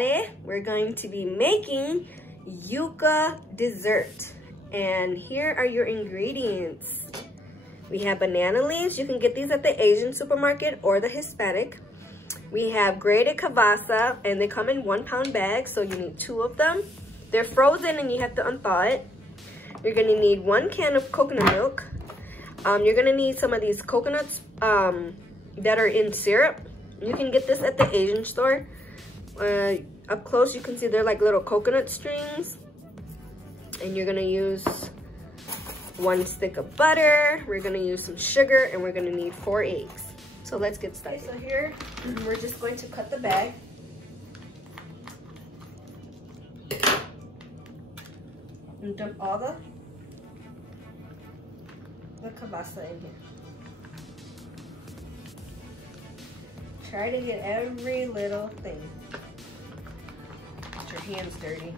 everybody. We're going to be making yuca dessert. And here are your ingredients. We have banana leaves. You can get these at the Asian supermarket or the Hispanic. We have grated cassava, and they come in 1 pound bags, so you need 2 of them. They're frozen and you have to unthaw it. You're gonna need 1 can of coconut milk. You're gonna need some of these coconuts that are in syrup. You can get this at the Asian store. Up close you can see they're like little coconut strings. And you're gonna use 1 stick of butter. We're gonna use some sugar, and we're gonna need 4 eggs. So let's get started. Okay, so here we're just going to cut the bag. And dump all the cassava in here. Try to get every little thing. Get your hands dirty.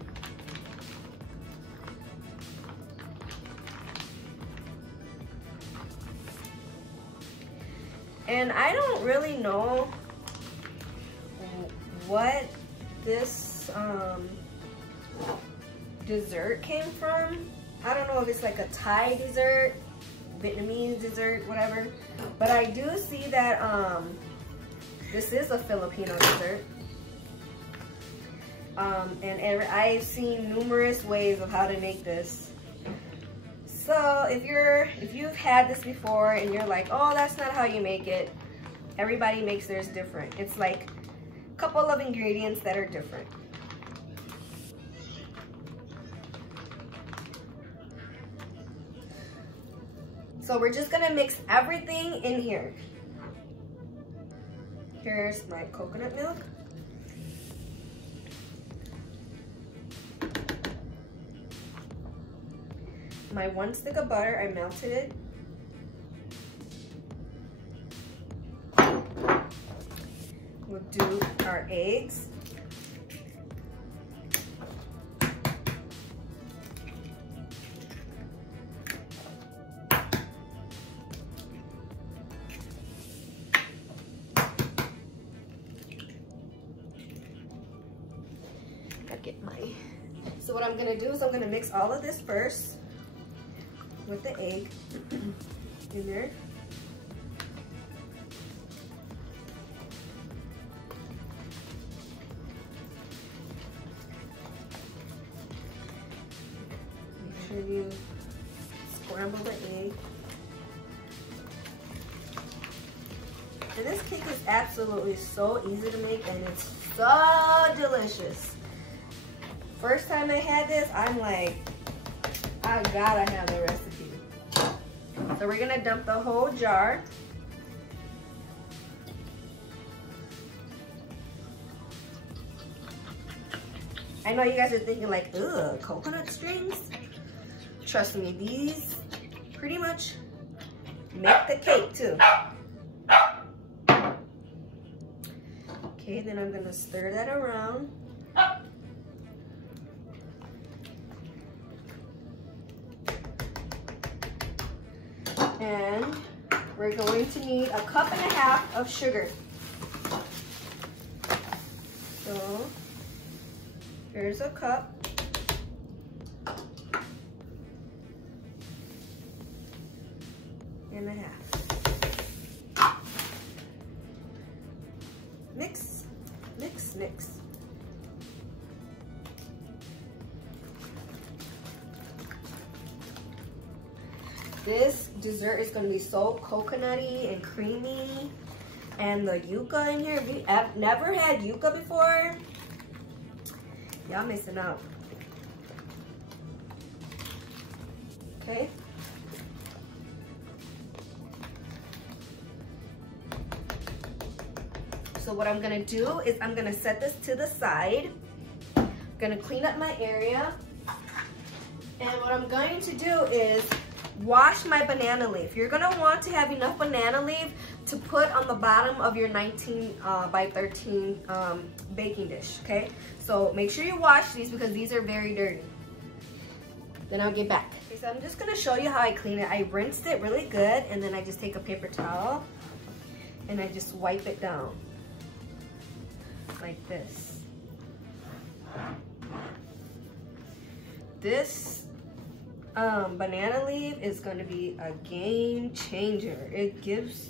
And I don't really know what this dessert came from. I don't know if it's like a Thai dessert, Vietnamese dessert, whatever. But I do see that this is a Filipino dessert. And I've seen numerous ways of how to make this. So if you've had this before and you're like, oh, that's not how you make it, everybody makes theirs different. It's like a couple of ingredients that are different. So we're just gonna mix everything in here. Here's my coconut milk. My 1 stick of butter, I melted it. We'll do our eggs. So what I'm gonna do is I'm gonna mix all of this first with the egg in there. Make sure you scramble the egg. And this cake is absolutely so easy to make, and it's so delicious. First time I had this, I'm like, I gotta have the recipe. So we're gonna dump the whole jar. I know you guys are thinking like, ugh, coconut strings? Trust me, these pretty much make the cake too. Okay, then I'm gonna stir that around. And we're going to need 1.5 cups of sugar. So here's 1.5 cups. Mix, mix, mix. This dessert is going to be so coconutty and creamy. And the yuca in here, if you have never had yuca before, y'all missing out. Okay. So what I'm going to do is I'm going to set this to the side. I'm going to clean up my area. And what I'm going to do is wash my banana leaf. You're gonna want to have enough banana leaf to put on the bottom of your 19 by 13 baking dish, okay? So make sure you wash these because these are very dirty. Then I'll get back. Okay, so I'm just gonna show you how I clean it. I rinsed it really good, and then I just take a paper towel and I just wipe it down like this. This banana leaf is going to be a game changer. It gives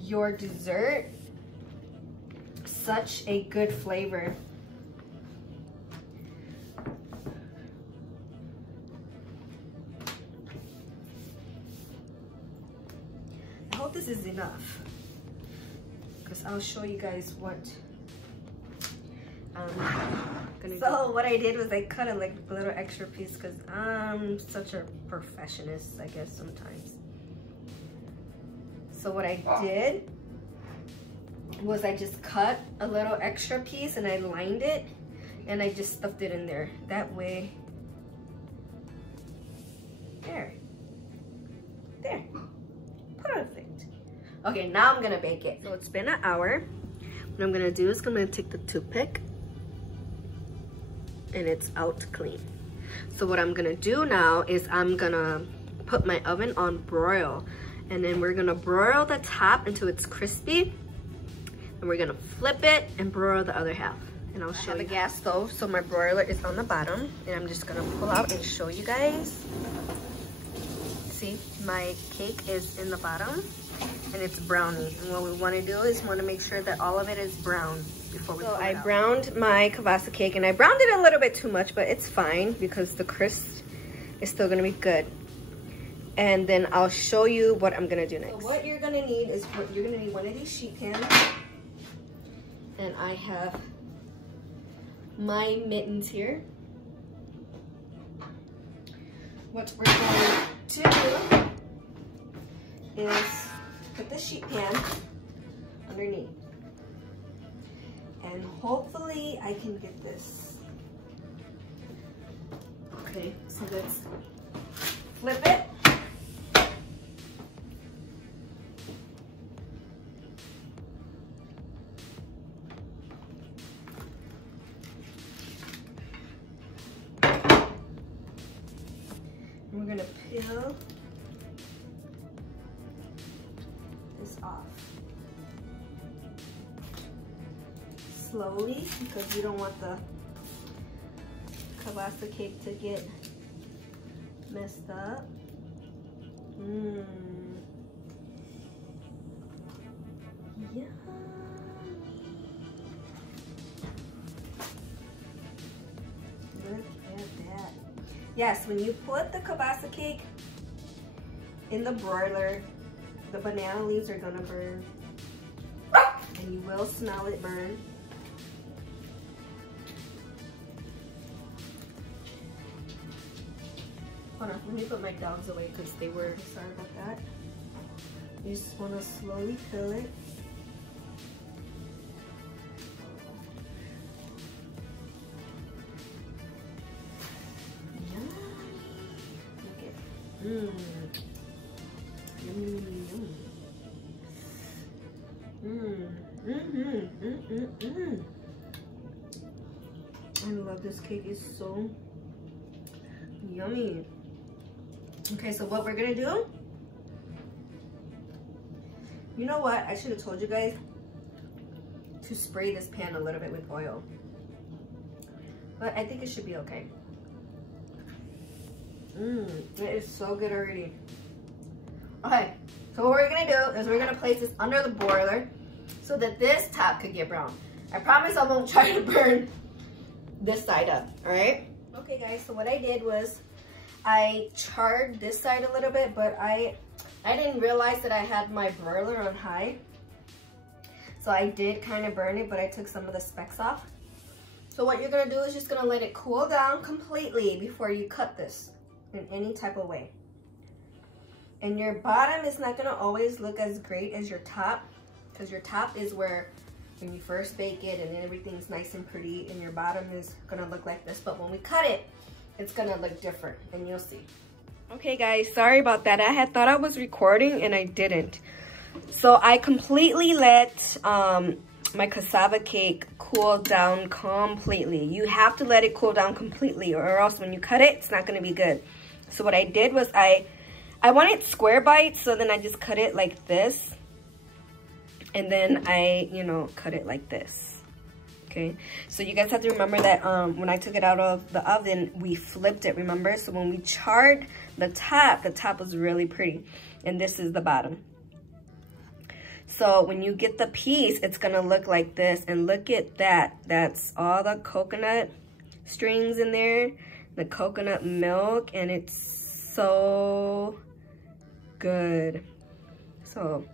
your dessert such a good flavor. I hope this is enough, because I'll show you guys what So what I did was I cut a little extra piece, because I'm such a perfectionist, I guess, sometimes. So what I did was I just cut a little extra piece and I lined it and I just stuffed it in there. That way, there, perfect. Okay, now I'm gonna bake it. So it's been an hour. What I'm gonna do is I'm gonna take the toothpick, and it's out clean. So what I'm gonna do now is I'm gonna put my oven on broil, and then we're gonna broil the top until it's crispy, and we're gonna flip it and broil the other half. And I'll show you. I have a gas stove, so my broiler is on the bottom, and I'm just gonna pull out and show you guys. See, my cake is in the bottom and it's brownie. And what we wanna do is wanna make sure that all of it is brown before we pull it out. So I browned my cassava cake, and I browned it a little bit too much, but it's fine because the crisp is still gonna be good. And then I'll show you what I'm gonna do next. So what you're gonna need is, you're gonna need one of these sheet pans. And I have my mittens here. What we're going to do is put the sheet pan underneath. And hopefully I can get this. Okay, so let's flip it. And we're gonna peel this off. Slowly, because you don't want the cassava cake to get messed up. Yeah. Look at that. Yes, when you put the cassava cake in the broiler, the banana leaves are gonna burn. And you will smell it burn. Hold on, let me put my dogs away because they were, sorry about that. You just want to slowly fill it. Yum. Look at it. I love this cake. It's so yummy. Okay, so what we're gonna do, you know what, I should have told you guys to spray this pan a little bit with oil, but I think it should be okay. It is so good already. Okay, so what we're gonna do is we're gonna place this under the broiler so that this top could get brown. I promise I won't try to burn this side up, all right? Okay guys, so what I did was I charred this side a little bit, but I didn't realize that I had my broiler on high. So I did kind of burn it, but I took some of the specks off. So what you're gonna do is just gonna let it cool down completely before you cut this in any type of way. And your bottom is not gonna always look as great as your top, because your top is where when you first bake it and everything's nice and pretty, and your bottom is gonna look like this. But when we cut it, it's gonna look different, and you'll see. Okay guys, sorry about that. I had thought I was recording and I didn't. So I completely let my cassava cake cool down completely. You have to let it cool down completely, or else when you cut it, it's not gonna be good. So what I did was I wanted square bites, so then I just cut it like this. And then I, cut it like this. Okay, so you guys have to remember that when I took it out of the oven, we flipped it, remember? So when we charred the top was really pretty. And this is the bottom. So when you get the piece, it's gonna look like this. And look at that. That's all the coconut strings in there, the coconut milk, and it's so good. So,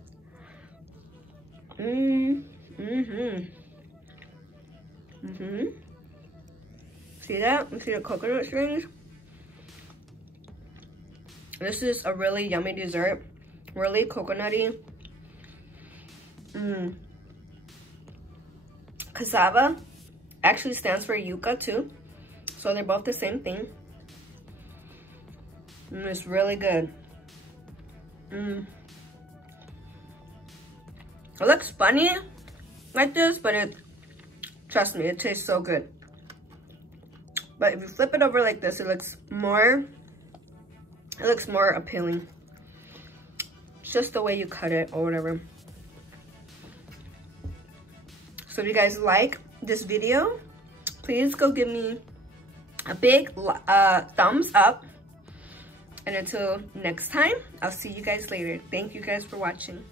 See that? You see the coconut strings? This is a really yummy dessert. Really coconutty. Cassava actually stands for yuca too. So they're both the same thing. And it's really good. It looks funny like this, but trust me, it tastes so good. But if you flip it over like this, it looks more appealing. It's just the way you cut it or whatever. So if you guys like this video, please go give me a big thumbs up. And until next time, I'll see you guys later. Thank you guys for watching.